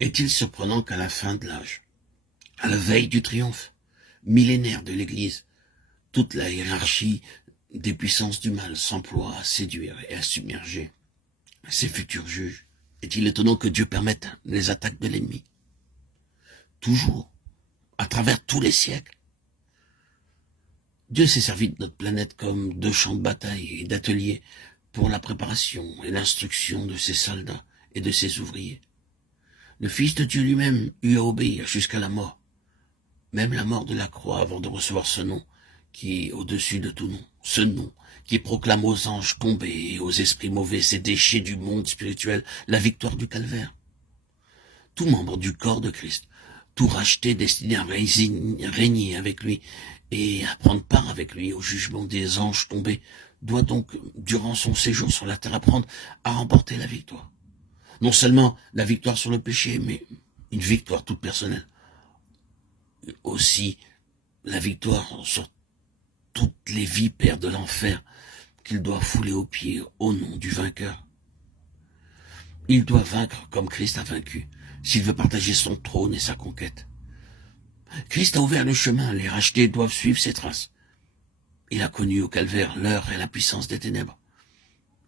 Est-il surprenant qu'à la fin de l'âge, à la veille du triomphe millénaire de l'Église, toute la hiérarchie des puissances du mal s'emploie à séduire et à submerger ses futurs juges? Est-il étonnant que Dieu permette les attaques de l'ennemi? Toujours, à travers tous les siècles. Dieu s'est servi de notre planète comme de champ de bataille et d'atelier pour la préparation et l'instruction de ses soldats et de ses ouvriers. Le Fils de Dieu lui-même eut à obéir jusqu'à la mort, même la mort de la croix avant de recevoir ce nom qui est au-dessus de tout nom, ce nom qui proclame aux anges tombés et aux esprits mauvais, ces déchets du monde spirituel, la victoire du calvaire. Tout membre du corps de Christ, tout racheté destiné à régner avec lui et à prendre part avec lui au jugement des anges tombés, doit donc, durant son séjour sur la terre, apprendre à remporter la victoire. Non seulement la victoire sur le péché, mais une victoire toute personnelle. Aussi la victoire sur toutes les vipères de l'enfer qu'il doit fouler aux pieds au nom du vainqueur. Il doit vaincre comme Christ a vaincu, s'il veut partager son trône et sa conquête. Christ a ouvert le chemin, les rachetés doivent suivre ses traces. Il a connu au calvaire l'heure et la puissance des ténèbres.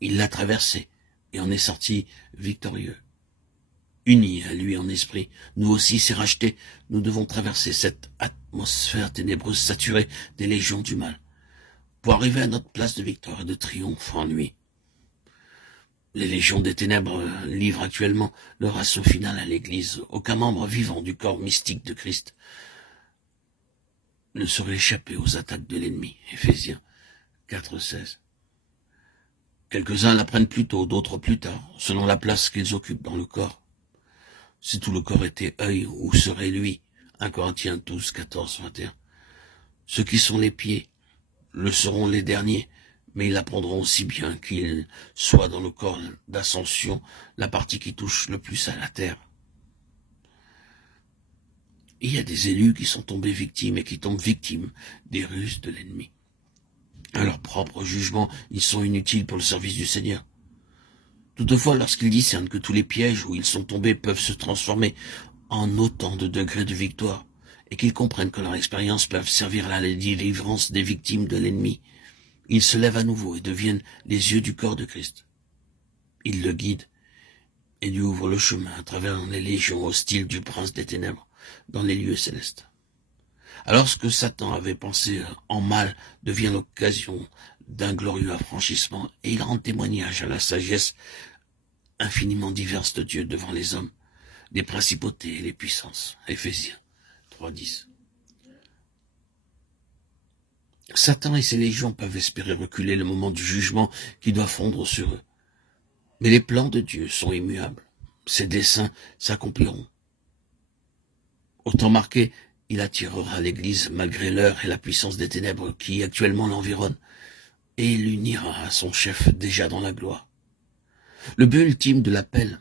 Il l'a traversé et en est sorti victorieux. Unis à lui en esprit, nous aussi, ces rachetés, nous devons traverser cette atmosphère ténébreuse saturée des légions du mal, pour arriver à notre place de victoire et de triomphe en lui. Les légions des ténèbres livrent actuellement leur assaut final à l'Église. Aucun membre vivant du corps mystique de Christ ne saurait échapper aux attaques de l'ennemi. Éphésiens 4:16. Quelques-uns l'apprennent plus tôt, d'autres plus tard, selon la place qu'ils occupent dans le corps. Si tout le corps était œil, où serait lui? 1 Corinthiens 12:14-21. Ceux qui sont les pieds le seront les derniers, mais ils apprendront aussi bien qu'ils soient dans le corps d'ascension, la partie qui touche le plus à la terre. Il y a des élus qui sont tombés victimes et qui tombent victimes des ruses de l'ennemi. À leur propre jugement, ils sont inutiles pour le service du Seigneur. Toutefois, lorsqu'ils discernent que tous les pièges où ils sont tombés peuvent se transformer en autant de degrés de victoire, et qu'ils comprennent que leur expérience peut servir à la délivrance des victimes de l'ennemi, ils se lèvent à nouveau et deviennent les yeux du corps de Christ. Ils le guident et lui ouvrent le chemin à travers les légions hostiles du prince des ténèbres dans les lieux célestes. Alors ce que Satan avait pensé en mal devient l'occasion d'un glorieux affranchissement, et il rend témoignage à la sagesse infiniment diverse de Dieu devant les hommes, des principautés et les puissances. Éphésiens 3:10. Satan et ses légions peuvent espérer reculer le moment du jugement qui doit fondre sur eux. Mais les plans de Dieu sont immuables. Ses desseins s'accompliront. Au temps marqué, il attirera l'Église malgré l'heure et la puissance des ténèbres qui actuellement l'environnent, et l'unira à son chef déjà dans la gloire. Le but ultime de l'appel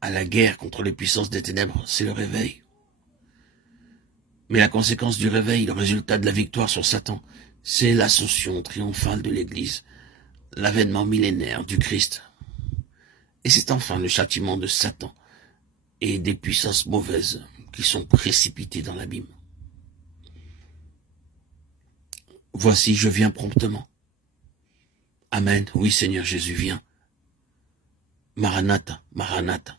à la guerre contre les puissances des ténèbres, c'est le réveil. Mais la conséquence du réveil, le résultat de la victoire sur Satan, c'est l'ascension triomphale de l'Église, l'avènement millénaire du Christ. Et c'est enfin le châtiment de Satan et des puissances mauvaises qui sont précipitées dans l'abîme. Voici, je viens promptement. Amen. Oui, Seigneur Jésus, viens. Maranatha, Maranatha.